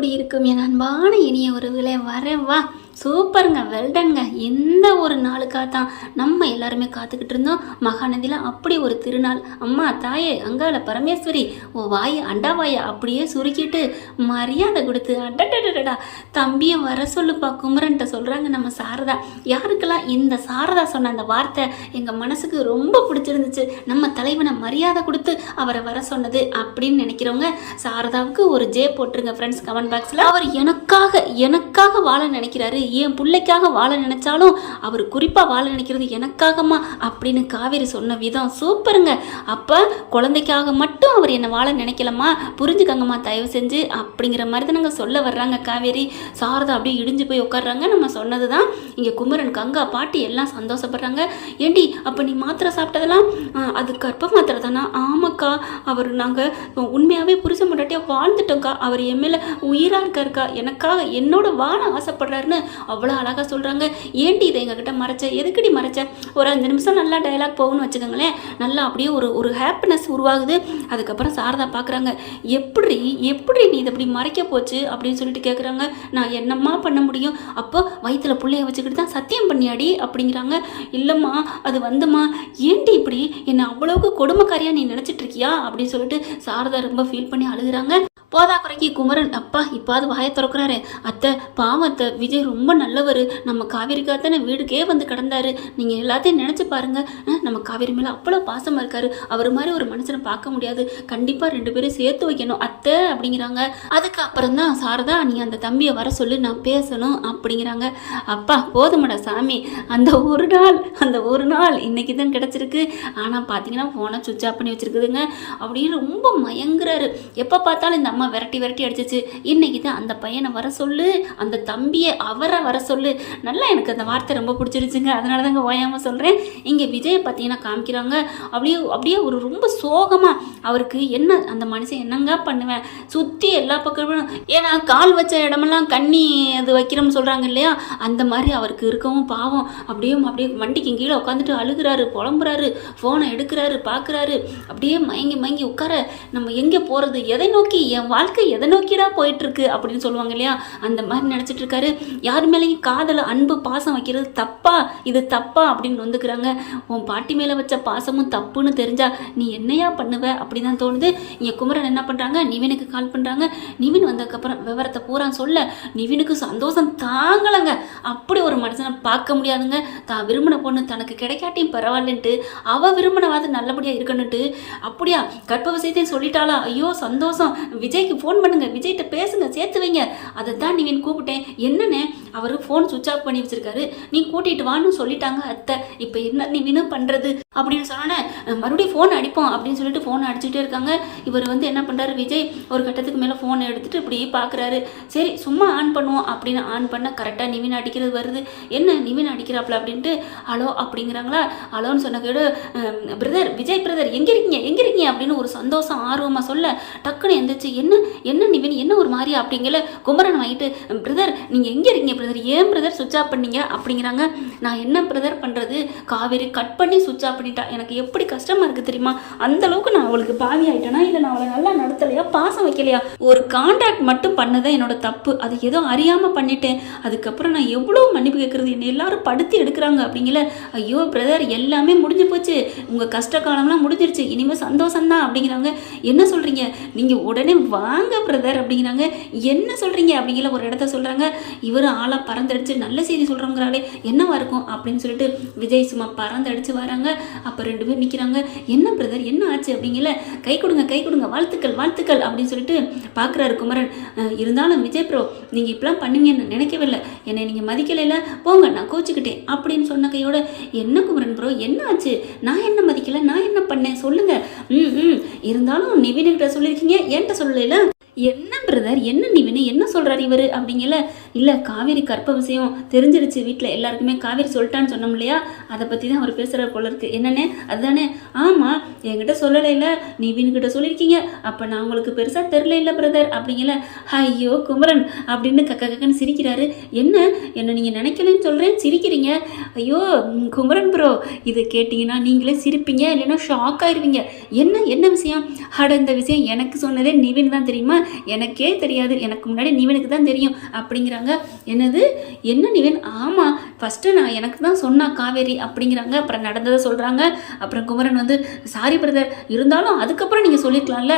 குடியிருக்கும் என் அன்பான இனிய உறவுகளே வரேன் வா. சூப்பருங்க, வெல்டன்ங்க. எந்த ஒரு நாளுக்காக தான் நம்ம எல்லாருமே காத்துக்கிட்டு இருந்தோம். மகாநதியில் அப்படி ஒரு திருநாள். அம்மா தாயே அங்கால பரமேஸ்வரி ஓ வாயை அண்டாவாயை அப்படியே சுருக்கிட்டு மரியாதை கொடுத்து அடடடடா தம்பியை வர சொல்லுப்பா குமரன்ட்ட சொல்கிறாங்க நம்ம சாரதா. யாருக்கெல்லாம் இந்த சாரதா சொன்ன அந்த வார்த்தை எங்கள் மனசுக்கு ரொம்ப பிடிச்சிருந்துச்சு. நம்ம தலைவனை மரியாதை கொடுத்து அவரை வர சொன்னது அப்படின்னு நினைக்கிறவங்க சாரதாவுக்கு ஒரு ஜே போட்டுருங்க ஃப்ரெண்ட்ஸ் கமெண்ட் பாக்ஸில். அவர் எனக்காக வாழ நினைக்கிறாரு, என் பிள்ளைக்காக வாழ நினைச்சாலும் அவர் குறிப்பாக வாழ நினைக்கிறது எனக்காகமா அப்படின்னு காவேரி சொன்ன விதம் சூப்பருங்க. அப்போ குழந்தைக்காக மட்டும் அவர் என்னை வாழ நினைக்கலம்மா, புரிஞ்சுக்கங்கம்மா தயவு செஞ்சு அப்படிங்கிற மாதிரி தான் நாங்கள் சொல்ல வர்றாங்க காவேரி. சாரதா அப்படியே இடிஞ்சு போய் உட்காடுறாங்க. நம்ம சொன்னது தான் இங்கே குமரன் கங்கா பாட்டி எல்லாம் சந்தோஷப்படுறாங்க. ஏண்டி அப்போ நீ மாத்திரை சாப்பிட்டதெல்லாம் அது கற்ப மாத்திரை தானா? ஆமாக்கா, அவர் நாங்கள் உண்மையாகவே புருஷ முன்னாட்டியாக வாழ்ந்துட்டோங்க்கா, அவர் என் மேலே உயிராக இருக்காருக்கா, எனக்காக என்னோட வாழ ஆசைப்படுறாருன்னு அவ்வளோ அழகாக சொல்கிறாங்க. ஏண்டி இதை எங்ககிட்ட மறைச்ச, எதுக்கடி மறைச்ச? ஒரு 5 நிமிஷம் நல்லா டைலாக் போகும்னு வச்சுக்கோங்களேன், நல்லா அப்படியே ஒரு ஹாப்பினஸ் உருவாகுது. அதுக்கப்புறம் சாரதா பார்க்குறாங்க, எப்படி நீ இதை அப்படி மறைக்க போச்சு அப்படின்னு சொல்லிட்டு கேட்குறாங்க. நான் என்னம்மா பண்ண முடியும்? அப்போ வயிற்றுல பிள்ளைய வச்சுக்கிட்டு தான் சத்தியம் பண்ணியாடி அப்படிங்கிறாங்க. இல்லைம்மா அது வந்துமா, ஏண்டி இப்படி என்னை அவ்வளவுக்கு கொடுமைக்காரியா நீ நினச்சிட்டு இருக்கியா அப்படின்னு சொல்லிட்டு சாரதா ரொம்ப ஃபீல் பண்ணி அழுகுறாங்க. போதா குறைக்கி குமரன் அப்பா இப்பாவது வாயை திறக்கிறாரு. அத்தை பாவத்தை, விஜய் ரொம்ப நல்லவர், நம்ம காவேரிக்காத்தானே வீடுக்கே வந்து கிடந்தாரு, நீங்கள் எல்லாத்தையும் நினச்சி பாருங்கள், நம்ம காவேரி மேலே அவ்வளோ பாசமாக இருக்காரு, அவர் மாதிரி ஒரு மனுஷனை பார்க்க முடியாது, கண்டிப்பாக 2 பேரும் சேர்த்து வைக்கணும் அத்தை அப்படிங்கிறாங்க. அதுக்கு அப்புறம் தான் சாரதா நீ அந்த தம்பியை வர சொல்லி நான் பேசணும் அப்படிங்கிறாங்க. அப்பா போதுமடா சாமி, அந்த ஒரு நாள் இன்னைக்கு தான் கிடச்சிருக்கு. ஆனால் பார்த்தீங்கன்னா ஃபோனை சுவிட்ச் ஆஃப் பண்ணி வச்சுருக்குதுங்க. அப்படின்னு ரொம்ப மயங்குறாரு. எப்போ பார்த்தாலும் இந்த அம்மா விரட்டி அடிச்சிச்சு. இன்னைக்கு தான் அந்த பையனை வர சொல்லு, அந்த தம்பியை அவரை வர சொல்லு. நல்லா எனக்கு அந்த வார்த்தை ரொம்ப பிடிச்சிருச்சுங்க, அதனால தாங்க ஓயாமல் சொல்கிறேன். இங்கே விஜயை பார்த்தீங்கன்னா காமிக்கிறாங்க. அப்படியே ஒரு ரொம்ப சோகமாக அவருக்கு என்ன அந்த மனுஷன் என்னங்க பண்ணுவேன், சுற்றி எல்லா பக்கமும் ஏன்னா கால் வச்ச இடமெல்லாம் கண்ணி அது வைக்கிறோம்னு சொல்கிறாங்க இல்லையா, அந்த மாதிரி அவருக்கு இருக்கவும் பாவம். அப்படியே வண்டிக்கு கீழே உட்காந்துட்டு அழுகிறாரு, புலம்புறாரு, ஃபோனை எடுக்கிறாரு, பார்க்குறாரு. அப்படியே மயங்கி உட்கார நம்ம எங்கே போகிறது, எதை நோக்கி, என் வாழ்க்கை எதை நோக்கிடா போயிட்டுருக்கு அப்படின்னு சொல்லுவாங்க இல்லையா, அந்த மாதிரி நினச்சிட்டு இருக்காரு. யார் மேலேயும் காதலை அன்பு பாசம் வைக்கிறது தப்பா, இது தப்பா அப்படின்னு வந்துக்கிறாங்க. உன் பாட்டி மேலே வச்ச பாசமும் தப்புன்னு தெரிஞ்சா நீ என்னையா பண்ணுவ அப்படி தான் தோணுது. இங்கே குமரன் என்ன பண்ணுறாங்க, நிவினுக்கு கால் பண்ணுறாங்க. நிவின் வந்ததுக்கப்புறம் விவரத்தை பூரா சொல்ல நிவினுக்கு சந்தோஷம் தாங்கலைங்க. அப்படி ஒரு மனுஷனை பார்க்க முடியாதுங்க. தான் விரும்பின பொண்ணு தனக்கு கிடைக்காட்டியும் பரவாயில்லன்ட்டு அவள் விரும்பினவாது நல்லபடியாக இருக்கணுன்ட்டு அப்படியா கற்ப விஷயத்தையும் சொல்லிட்டாளா, ஐயோ சந்தோஷம், விஜய்க்கு ஃபோன் பண்ணுங்க, விஜய்கிட்ட பேசுங்க, சேர்த்து வைங்க. அதை தான் நிவின் கூப்பிட்டேன். என்னன்னு அவர் ஃபோன் சுவிட்ச் ஆஃப் பண்ணி வச்சிருக்காரு, நீ கூட்டிகிட்டு வான்னு சொல்லிட்டாங்க அத்தை, இப்போ என்ன நிவினு பண்ணுறது அப்படின்னு சொன்னோன்னே மறுபடியும் ஃபோன் அடிப்போம் அப்படின்னு சொல்லிட்டு ஃபோன் அடிச்சுட்டே இருக்காங்க. இவர் என்ன பண்ணுறாரு, விஜய் ஒரு கட்டத்துக்கு மேலே ஃபோனை எடுத்துகிட்டு இப்படி பார்க்குறாரு. சரி சும்மா ஆன் பண்ணுவோம் அப்படின்னு ஆன் பண்ண கரெக்டாக நிவின் அடிக்கிறது வருது. என்ன நிவின் அடிக்கிறாப்புல அப்படின்ட்டு ஹலோ அப்படிங்கிறாங்களா. ஹலோன்னு சொன்ன கேடு பிரதர், விஜய் பிரதர் எங்கே இருக்கீங்க அப்படின்னு ஒரு சந்தோஷம் ஆர்வமாக சொல்ல டக்குன்னு எந்திரிச்சு என்ன நிவின் என்ன ஒரு மாதிரியா அப்படிங்கல. குமரன் வாங்கிட்டு பிரதர் நீங்கள் எங்கே இருக்கீங்க பிரதர், ஏன் பிரதர் சுவிட்ச் ஆஃப் பண்ணீங்க அப்படிங்கிறாங்க. நான் என்ன பிரதர் பண்ணுறது, காவேரி கட் பண்ணி சுவிட்ச் ஆஃப் பண்ணிட்டா, எனக்கு எப்படி கஷ்டமாக இருக்குது தெரியுமா, அந்த அளவுக்கு நான் அவளுக்கு பாவி ஆகிட்டேனா, இல்லை நான் அவளை நல்லா நடத்தலையா, பாசம் வைக்கலையா, ஒரு கான்ட்ராக்ட் மட்டும் பண்ணதான் என்னோட தப்பு, அது ஏதோ அறியாமல் பண்ணிட்டேன், அதுக்கப்புறம் நான் எவ்வளோ மன்னிப்பு கேட்குறது, என்னை எல்லாரும் படுத்தி எடுக்கிறாங்க அப்படிங்கல. ஐயோ பிரதர் எல்லாமே முடிஞ்சு போச்சு, உங்கள் கஷ்ட காலம்லாம் முடிஞ்சிருச்சு, இனிமேல் சந்தோஷம்தான் அப்படிங்கிறாங்க. என்ன சொல்கிறீங்க, நீங்கள் உடனே வாங்க பிரதர் அப்படிங்கிறாங்க. என்ன சொல்கிறீங்க அப்படிங்கிற ஒரு இடத்த சொல்கிறாங்க. இவர் ஆளாக பறந்தடிச்சு நல்ல செய்தி சொல்கிறவங்களாலே என்னவா இருக்கும் அப்படின்னு சொல்லிட்டு விஜய் சும்மா பறந்தடிச்சு வராங்க. அப்போ 2 பேர் நிற்கிறாங்க. என்ன பிரதர் என்ன ஆச்சு அப்படிங்கல. கை கொடுங்க வாழ்த்துக்கள் அப்படின்னு சொல்லிட்டு பார்க்குறாரு குமரன். இருந்தாலும் விஜய் ப்ரோ நீங்கள் இப்பெல்லாம் பண்ணுவீங்கன்னு நினைக்கவே இல்லை, என்னை நீங்கள் மதிக்கலைல, போங்க நான் கோச்சிக்கிட்டேன் அப்படின்னு சொன்ன கையோட என்ன குமரன் ப்ரோ என்ன ஆச்சு, நான் என்ன மதிக்கலை, நான் என்ன பண்ணேன் சொல்லுங்க. இருந்தாலும் நிவின்கிட்ட சொல்லியிருக்கீங்க என்கிட்ட சொல்லல, என்ன பிரதர் என்ன நிவினு என்ன சொல்கிறார் இவர் அப்படிங்கல. இல்லை காவேரி கற்ப விஷயம் தெரிஞ்சிருச்சு வீட்டில் எல்லாருக்குமே, காவேரி சொல்லிட்டான்னு சொன்னோம் இல்லையா, அதை பற்றி தான் அவர் பேசுகிறார் போல இருக்கு. என்னென்ன அதுதானே, ஆமாம் என்கிட்ட சொல்லலை இல்லை, நிவின்கிட்ட சொல்லியிருக்கீங்க, அப்போ நான் உங்களுக்கு பெருசாக தெரில இல்லை பிரதர் அப்படிங்கல. ஐயோ குமரன் அப்படின்னு கக்கன்னு சிரிக்கிறாரு. என்ன நீங்கள் நினைக்கலன்னு சொல்கிறேன் சிரிக்கிறீங்க. ஐயோ குமரன் ப்ரோ இது கேட்டிங்கன்னா நீங்களே சிரிப்பீங்க, இல்லைன்னா ஷாக் ஆயிடுவீங்க. என்ன விஷயம், அட இந்த விஷயம் எனக்கு சொன்னதே நிவின் தான் தெரியுமா, எனக்கே தெரியாது, எனக்கு முன்னாடி நிவனுக்கு தான் தெரியும் அப்படிங்கிறாங்க. என்னது, என்ன நிவன்? ஆமாம், ஃபஸ்ட்டு நான் எனக்கு தான் சொன்னா காவேரி அப்படிங்கிறாங்க. அப்புறம் நடந்ததை சொல்கிறாங்க. அப்புறம் குமரன் வந்து சாரி பிரதர், இருந்தாலும் அதுக்கப்புறம் நீங்கள் சொல்லியிருக்கலாம்ல,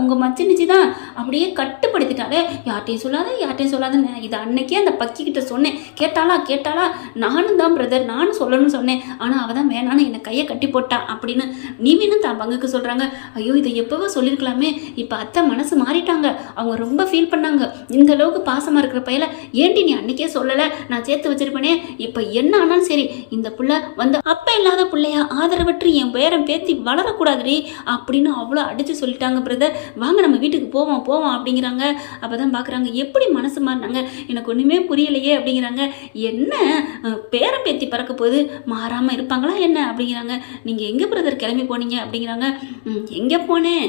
உங்கள் மச்சினிச்சி தான் அப்படியே கட்டுப்படுத்திட்டாலே, யார்ட்டையும் சொல்லாதுன்னு இதை அன்னைக்கே அந்த பக்கிக்கிட்ட சொன்னேன். கேட்டாளா நானும் தான் பிரதர், நானும் சொல்லணும்னு சொன்னேன், ஆனால் அவள் தான் வேணான்னு என்னை கையை கட்டி போட்டா அப்படின்னு நீவின்னு தான் பங்குக்கு சொல்கிறாங்க. ஐயோ, இதை எப்போவோ சொல்லியிருக்கலாமே, இப்போ அத்தை மனசு மாறிட்டாங்க, அவங்க ரொம்ப ஃபீல் பண்ணாங்க. இந்த அளவுக்கு பாசமாக இருக்கிற பையில ஏண்டி நீ அன்னைக்கே சொல்லலை, நான் சேர்த்து வச்சிருப்பேனே, இப்போ என்ன ஆனாலும் சரி இந்த பிள்ளை வந்து அப்போ இல்லாத பிள்ளையா ஆதரவற்று என் பேரன் பேத்தி வளரக்கூடாதுடி அப்படின்னு அவ்வளோ அடித்து சொல்லிட்டாங்க. பிரதர் வாங்க நம்ம வீட்டுக்கு போவோம் அப்படிங்கிறாங்க. அப்போ தான் பார்க்குறாங்க எப்படி மனசு மாறினாங்க, எனக்கு ஒன்றுமே புரியலையே அப்படிங்கிறாங்க. என்ன பேரன் பேத்தி பறக்க போது மாறாமல் இருப்பாங்களா என்ன அப்படிங்கிறாங்க. நீங்கள் எங்கே பிரதர் கிளம்பி போனீங்க அப்படிங்கிறாங்க. எங்கே போனேன்,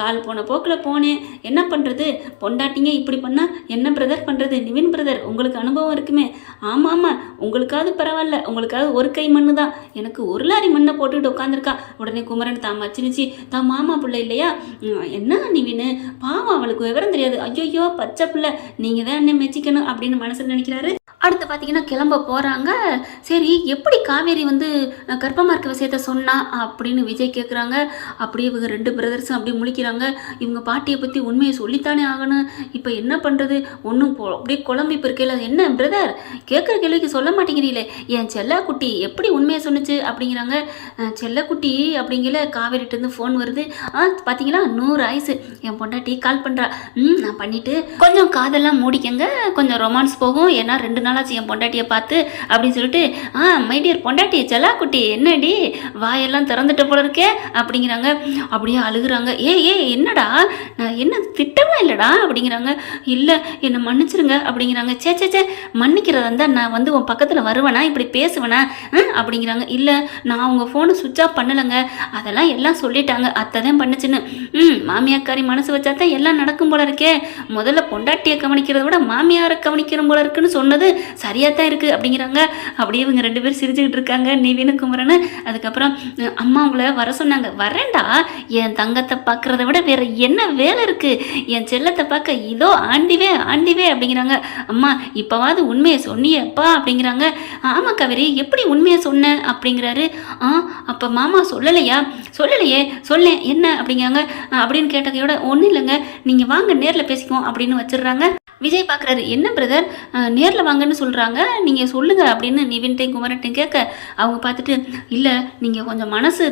கால் போன போக்கில் போனேன், என்ன பண்ணுறது, பொண்டாட்டிங்க இப்படி பண்ணால் என்ன பிரதர் பண்ணுறது, நிவின் பிரதர் உங்களுக்கு அனுபவம் இருக்குமே. ஆமாம், உங்களுக்காவது பரவாயில்ல, உங்களுக்காவது ஒரு கை மண்ணு தான், எனக்கு ஒரு லாரி மண்ணை போட்டுக்கிட்டு உட்காந்துருக்கா. உடனே குமரன் தான் மச்சினிச்சு தான் மாமா பிள்ளை இல்லையா, என்ன நிவின்னு பாவம் அவளுக்கு விவரம் தெரியாது, ஐயோ பச்சை பிள்ளை, நீங்கள் தான் என்ன மெச்சிக்கணும் அப்படின்னு மனசில் நினைக்கிறாரு. அடுத்து பார்த்தீங்கன்னா கிளம்ப போகிறாங்க. சரி எப்படி காவேரி வந்து கர்ப்பமாக இருக்க விஷயத்த சொன்னா அப்படின்னு விஜய் கேட்குறாங்க. அப்படியே இவங்க 2 பிரதர்ஸும் அப்படியே முழிக்கிறாங்க. இவங்க பாட்டியை பற்றி உண்மையை சொல்லித்தானே ஆகணும், இப்போ என்ன பண்ணுறது, ஒன்றும் அப்படியே குழம்பி இருக்கையில், என்ன பிரதர் கேட்குற கேள்விக்கு சொல்ல மாட்டேங்கிறீங்களே, என் செல்லக்குட்டி எப்படி உண்மையை சொன்னிச்சு அப்படிங்கிறாங்க. செல்லக்குட்டி அப்படிங்கிற காவேரிட்டேருந்து ஃபோன் வருது. பார்த்தீங்களா 100 ஆயுசு, என் பொண்டாட்டி கால் பண்ணுறா. நான் பண்ணிவிட்டு கொஞ்சம் காதெல்லாம் மூடிக்கங்க, கொஞ்சம் ரொமான்ஸ் போகும், ஏன்னா 2 நாளாச்சு என் பொண்டாட்டியை பார்த்து அப்படின்னு சொல்லிட்டு, மை டியர் பொண்டாட்டி செல்லாக்குட்டி என்னடி வாயெல்லாம் திறந்துட்ட போல இருக்கே அப்படிங்கிறாங்க. அப்படியே அழுகுறாங்க. என்னடா, நான் என்ன திட்டம்லாம் இல்லைடா அப்படிங்கிறாங்க. இல்லை என்னை மன்னிச்சிருங்க அப்படிங்கிறாங்க. சே மன்னிக்கிறதா இருந்தால் நான் வந்து உன் பக்கத்தில் வருவேனா, இப்படி பேசுவேனா அப்படிங்கிறாங்க. இல்லை நான் உங்கள் ஃபோனை சுவிட்ச் ஆஃப் பண்ணலைங்க, அதெல்லாம் எல்லாம் சொல்லிட்டாங்க, அத்தை தான் பண்ணுச்சுன்னு. மாமியாக்காரி மனசு வச்சா தான் எல்லாம் நடக்கும் போல இருக்கே, முதல்ல பொண்டாட்டியை கவனிக்கிறத விட மாமியாரை கவனிக்கணும் போல இருக்குன்னு சொன்னது சரியாக தான் இருக்குது அப்படிங்கிறாங்க. அப்படியே இவங்க 2 பேரும் சிரிச்சுக்கிட்டு இருக்காங்க, நிவினு குமரன். அதுக்கப்புறம் அம்மா உங்களை வர சொன்னாங்க. வரேன்டா, என் தங்கத்தை பார்க்குறத விட வேற என்ன வேலை இருக்குது, என் செல்லத்தை பார்க்க இதோ ஆண்டிவே அப்படிங்கிறாங்க. அம்மா இப்போவாது உண்மையை சொன்னியப்பா அப்படிங்கிறாங்க. ஆமாம் காவேரி எப்படி உண்மையை சொன்னேன் அப்படிங்கிறாரு. அப்போ மாமா சொல்லலையே, சொல்லேன் என்ன அப்படிங்கிறாங்க. அப்படின்னு கேட்டதையோட ஒன்றும் இல்லைங்க, நீங்கள் வாங்க நேரில் பேசிக்குவோம் அப்படின்னு வச்சிடுறாங்க. விஜய் பார்க்குறாரு. என்ன பிரதர் நேரில் வாங்கன்னு சொல்கிறாங்க, நீங்கள் சொல்லுங்கள் அப்படின்னு நிவின்ட்டையும் குமரன்ட்டையும் கேட்க, அவங்க பார்த்துட்டு இல்லை நீங்கள் கொஞ்சம் மனசு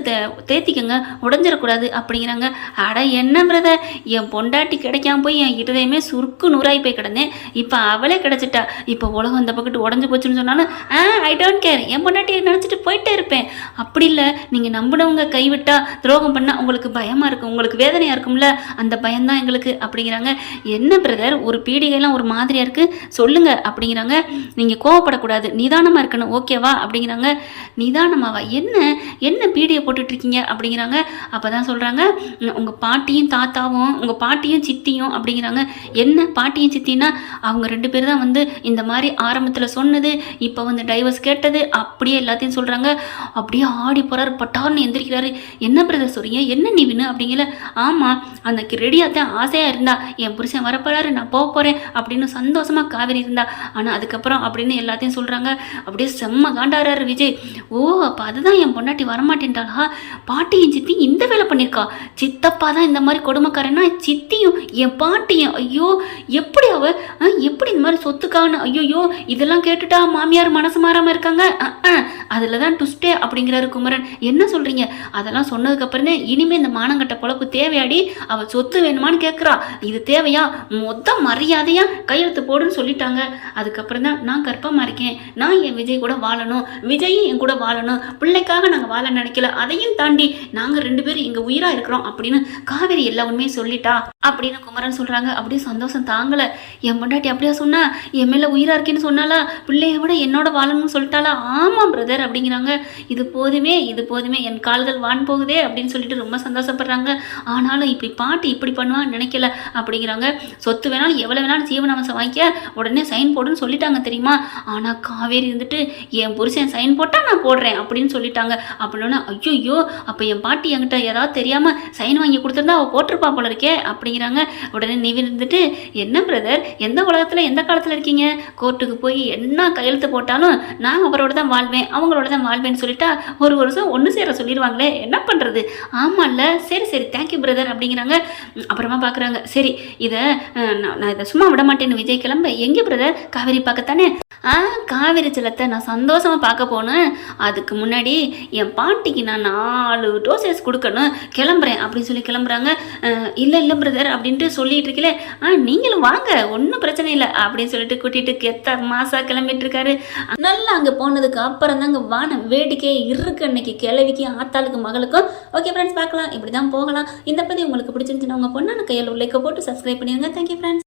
தேத்திக்கங்க, உடஞ்சிடக்கூடாது அப்படிங்கிறாங்க. அட என்ன பிரதர், என் பொண்டாட்டி கிடைக்காம போய் என் இருதயமே சுருக்கு நூறாகி போய் கிடந்தேன், இப்போ அவளே கிடச்சிட்டா, இப்போ உலகம் அந்த பக்கத்து உடஞ்சி போச்சுன்னு சொன்னாலும் ஐ டோன்ட் கேர், என் பொண்டாட்டியை நினச்சிட்டு போயிட்டே இருப்பேன். அப்படி இல்லை, நீங்கள் நம்பினவங்க கைவிட்டா துரோகம் பண்ணால் உங்களுக்கு பயமாக இருக்கும், உங்களுக்கு வேதனையாக இருக்கும்ல, அந்த பயம்தான் எங்களுக்கு அப்படிங்கிறாங்க. என்ன பிரதர் ஒரு பீடிகைலாம் ஒரு மாதிரியாக இருக்குது சொல்லுங்க அப்படிங்கிறாங்க. நீங்கள் கோவப்படக்கூடாது, நிதானமாக இருக்கணும் ஓகேவா அப்படிங்கிறாங்க. நிதானமாவா, என்ன பீடியை போட்டுட்ருக்கீங்க அப்படிங்கிறாங்க. அப்போ தான் சொல்கிறாங்க, உங்கள் பாட்டியும் தாத்தாவும் உங்கள் பாட்டியும் சித்தியும் அப்படிங்கிறாங்க. என்ன பாட்டியும் சித்தின்னா அவங்க 2 பேர் தான் வந்து இந்த மாதிரி ஆரம்பத்தில் சொன்னது, இப்போ வந்து டைவர்ஸ் கேட்டது, அப்படியே எல்லாத்தையும் சொல்கிறாங்க. அப்படியே ஆடி போகிறாரு, பட்டார்னு எந்திரிக்கிறாரு. என்ன பிரதர் சொல்றீங்க, என்ன நிவின்னு அப்படிங்கல. ஆமாம் அன்னைக்கு ரெடியாக தான் ஆசையாக இருந்தா, என் புருஷன் வரப்போறாரு, நான் போக போகிறேன் அப்படின்னு சந்தோஷமாக காவேரி இருந்தா. ஆனால் அதுக்கப்புறம் அப்படின்னு எல்லாத்தையும் சொல்கிறாங்க. அப்படியே செம்ம காண்டாடுறாரு விஜய். ஓ அப்போ அதுதான் என் பொண்டாட்டி வரமாட்டேன்ட்டாளா, பாட்டியும் சித்தி இந்த வேலை பண்ணியிருக்கா, சித்தப்பா தான் இந்த மாதிரி கொடுமைக்காரன்னா சித்தியும் என் பாட்டியும், ஐயோ எப்படி எப்படி இந்த மாதிரி சொத்துக்கான்னு, ஐயோ இதெல்லாம் கேட்டுட்டா மாமியார் மனசு மாறாமல் இருக்காங்க. அதில் தான் டுஸ்டே அப்படிங்கிறாரு குமரன். என்ன சொல்கிறீங்க, அதெல்லாம் சொன்னதுக்கப்புறம் தான் இனிமேல் இந்த மானங்கட்ட பொழப்பு தேவையாடி, அவள் சொத்து வேணுமான்னு கேட்குறா, இது தேவையா, மொத்த மரியாதையாக கையெழுத்து போடுன்னு சொல்லிட்டாங்க. அதுக்கப்புறம் தான் நான் கர்ப்பமாக இருக்கேன், நான் என் விஜய் கூட வாழணும், விஜயும் என் கூட வாழணும், பிள்ளைக்காக நாங்கள் வாழ நினைக்கல, அதையும் தாண்டி நாங்கள் 2 பேரும் எங்கள் உயிராக இருக்கிறோம் அப்படின்னு காவேரி எல்லா உண்மையும் சொல்லிட்டா அப்படின்னு குமரன் சொல்கிறாங்க. அப்படியே சந்தோஷம் தாங்கலை. என் பொண்டாட்டி அப்படியே சொன்னா, என் மேலே உயிராக இருக்கேன்னு சொன்னாலா, பிள்ளைய விட என்னோட வாழணும்னு சொல்லிட்டாலா. ஆமாம் பிரதர் அப்படிங்கிறாங்க. இது போதுமே என் கால்கள் வான் போகுதே அப்படின்னு சொல்லிட்டு ரொம்ப சந்தோஷப்படுறாங்க. ஆனாலும் இப்படி பாட்டி இப்படி பண்ணுவான்னு நினைக்கல அப்படிங்கிறாங்க. சொத்து வேணாலும் எவ்வளோ வேணாலும் ஜீவனாம்சம் வாங்கிக்க, உடனே சைன் போடுன்னு சொல்லிட்டாங்க தெரியுமா. ஆனால் காவேரி இருந்துட்டு என் புருஷன் சைன் போட்டால் நான் போடுறேன் அப்படின்னு சொல்லிட்டாங்க. அப்படின்னா ஐயோ அப்போ என் பாட்டி என்கிட்ட ஏதாவது தெரியாமல் சைன் வாங்கி கொடுத்துருந்தா அவள் போட்டிருப்பா போல இருக்கே அப்படிங்கிறாங்க. உடனே நிவின் இருந்துட்டு, என்ன பிரதர், எந்த உலகத்தில் எந்த காலத்தில் இருக்கீங்க? கோர்ட்டுக்கு போய் என்ன கையெழுத்து போட்டாலும் நான் அவரோட தான் வாழ்வேன், அவங்களோட தான் வாழ்வேன்னு சொல்லிட்டா ஒரு வருஷம் ஒன்று சேர சொல்லிடுவாங்களே, என்ன பண்ணுறது? ஆமாம்ல, சரி சரி தேங்க்யூ பிரதர் அப்படிங்கிறாங்க. அப்புறமா பார்க்குறாங்க, சரி இதை நான் இதை சும்மா விட மாட்டேன்னு விஜய் கிளம்ப, எங்கே பிரதர்? காவேரி பார்க்கத்தானே? காவேரி செல்லத்தை நான் சந்தோஷமாக பார்க்க போனேன். அதுக்கு முன்னாடி என் பாட்டிக்கு நான் 4 டோசஸ் கொடுக்கணும், கிளம்புறேன் அப்படின்னு சொல்லி கிளம்புறாங்க. இல்லை பிரதர் அப்படின்ட்டு சொல்லிட்டு இருக்கல, நீங்களும் வாங்க, ஒன்றும் பிரச்சனை இல்லை அப்படின்னு சொல்லிட்டு கூட்டிகிட்டு கெத்த மாசா கிளம்பிட்டு இருக்காரு. நல்லா அங்கே போனதுக்கு அப்புறம் தாங்க வானம் வேடிக்கையே இருக்கு அன்னைக்கு கிளவிக்கு ஆத்தாளுக்கு மகளுக்கும். ஓகே ஃப்ரெண்ட்ஸ், பார்க்கலாம், இப்படி தான் போகலாம். இந்த பற்றி உங்களுக்கு பிடிச்சிருந்துச்சுன்னா உங்கள் பொண்ணான கையில் உள்ள போட்டு சப்ஸ்கிரைப் பண்ணிடுங்க. Thank you friends.